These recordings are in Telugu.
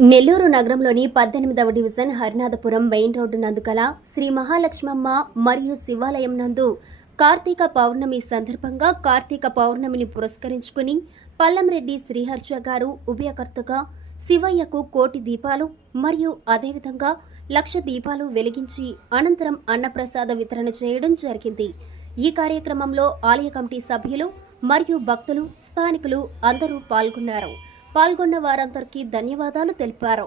నెల్లూరు నగరంలోని పద్దెనిమిదవ డివిజన్ హరినాథపురం మెయిన్ రోడ్డు నందు గల శ్రీ మహాలక్ష్మమ్మ మరియు శివాలయం నందు కార్తీక పౌర్ణమి సందర్భంగా కార్తీక పౌర్ణమిని పురస్కరించుకుని పల్లంరెడ్డి శ్రీహర్ష గారు ఉభయకర్తగా శివయ్యకు కోటి దీపాలు మరియు అదేవిధంగా లక్ష దీపాలు వెలిగించి అనంతరం అన్నప్రసాద వితరణ చేయడం జరిగింది. ఈ కార్యక్రమంలో ఆలయ కమిటీ సభ్యులు మరియు భక్తులు స్థానికులు అందరూ పాల్గొన్నారు. పాల్గొన్న వారందరికీ ధన్యవాదాలు తెలిపారు.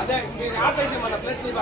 అదే మీరు ఆపేసి మన ప్రతి